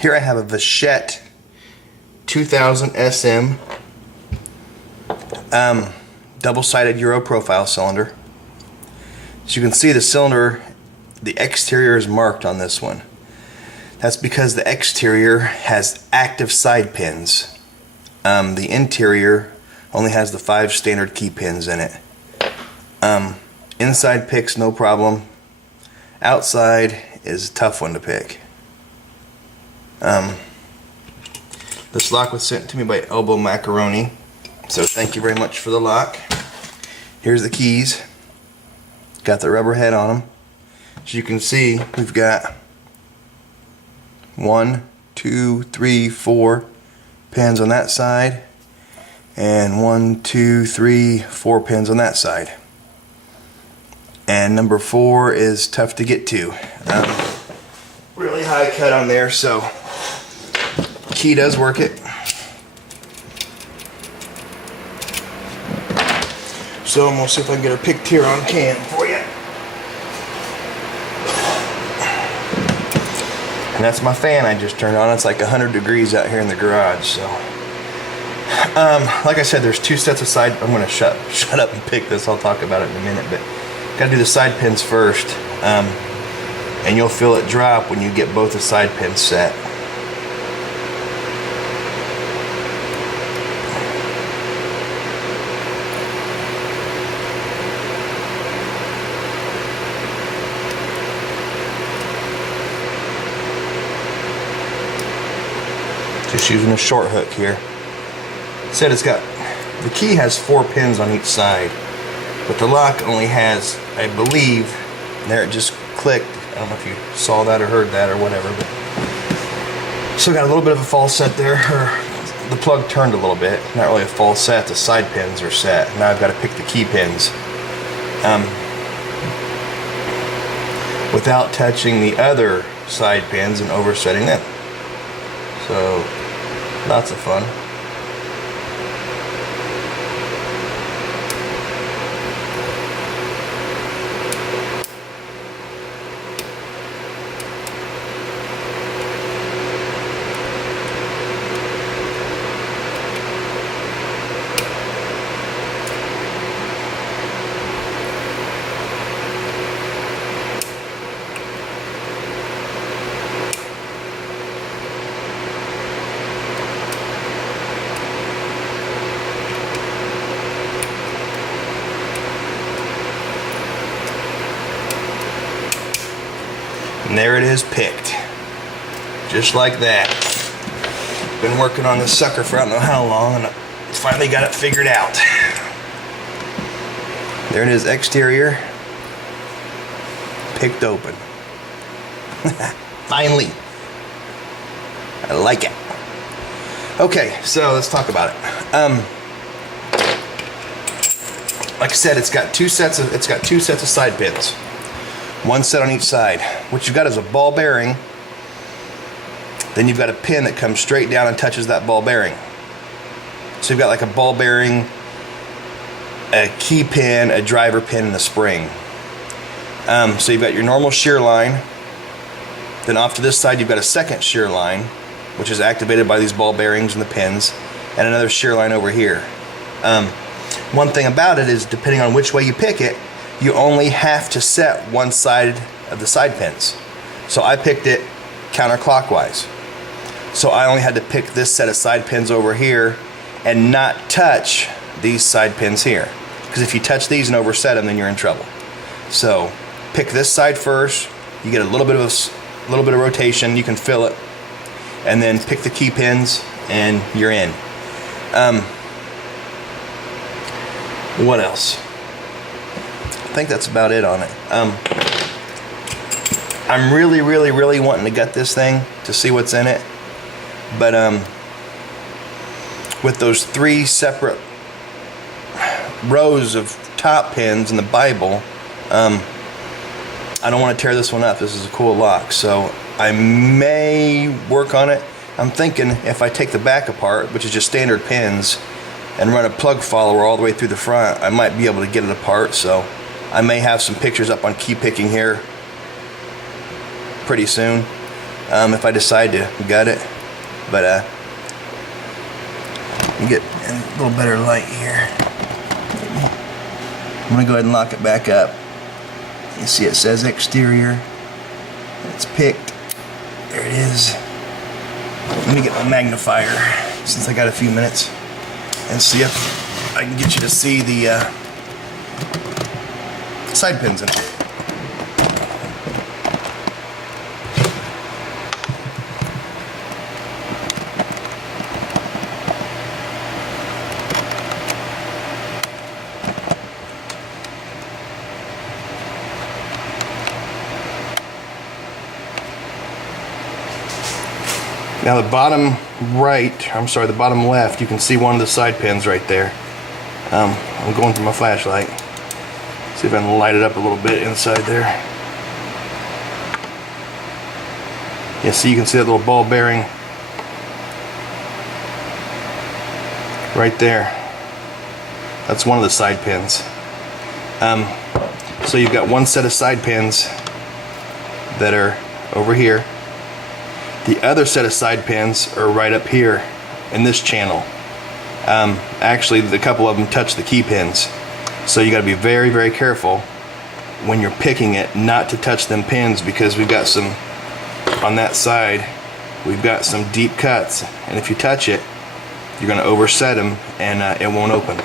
Here I have a Vachette 2000 SM double-sided Euro profile cylinder. As you can see, the cylinder, the exterior is marked on this one. That's because the exterior has active side pins. The interior only has the 5 standard key pins in it. Inside picks no problem. Outside is a tough one to pick. This lock was sent to me by ElbowMacaroni, so thank you very much for the lock. Here's the keys. Got the rubber head on them. As you can see, we've got 1, 2, 3, 4 pins on that side, and 1, 2, 3, 4 pins on that side. And number 4 is tough to get to. Really high cut on there, so key does work it. So I'm gonna see if I can get her picked here on cam for you. And that's my fan I just turned on. It's like 100 degrees out here in the garage. So, like I said, there's 2 sets of side. I'm gonna shut up and pick this. I'll talk about it in a minute, but gotta do the side pins first. And you'll feel it drop when you get both the side pins set. Just using a short hook here. Said it's got, the key has 4 pins on each side, but the lock only has, I believe, there it just clicked. I don't know if you saw that or heard that or whatever, but still got a little bit of a false set there. The plug turned a little bit. Not really a false set. The side pins are set. Now I've got to pick the key pins without touching the other side pins and oversetting them. So lots of fun. And there it is, picked. Just like that. Been working on this sucker for I don't know how long, and I finally got it figured out. There it is, exterior. Picked open. Finally. I like it. Okay, so let's talk about it. Like I said, it's got two sets of side pins. 1 set on each side. What you've got is a ball bearing. Then you've got a pin that comes straight down and touches that ball bearing. So you've got like a ball bearing, a key pin, a driver pin, and a spring. So you've got your normal shear line. Then off to this side you've got a second shear line, which is activated by these ball bearings and the pins, and another shear line over here. One thing about it is, depending on which way you pick it, you only have to set one side of the side pins. So I picked it counterclockwise. So I only had to pick this set of side pins over here and not touch these side pins here. Because if you touch these and overset them, then you're in trouble. So pick this side first. You get a little bit of rotation. You can feel it, and then pick the key pins, and you're in. What else? I think that's about it on it. I'm really wanting to gut this thing to see what's in it, but with those 3 separate rows of top pins in the Bible, I don't want to tear this one up. This is a cool lock, so I may work on it. I'm thinking if I take the back apart, which is just standard pins, and run a plug follower all the way through the front, I might be able to get it apart. So I may have some pictures up on key picking here pretty soon. if I decide to gut it. But you get a little better light here. Maybe. I'm gonna go ahead and lock it back up. You see it says exterior. It's picked. There it is. Let me get my magnifier since I got a few minutes and see if I can get you to see the side pins in it. Now the bottom right, I'm sorry, the bottom left, you can see one of the side pins right there. I'm going through my flashlight. See if I can light it up a little bit inside there. Yeah, see, you can see that little ball bearing right there. That's one of the side pins. So you've got one set of side pins that are over here. The other set of side pins are right up here in this channel. Actually, a couple of them touch the key pins. So you got to be very, very careful when you're picking it not to touch them pins, because we've got some, on that side, we've got some deep cuts. And if you touch it, you're going to overset them and it won't open.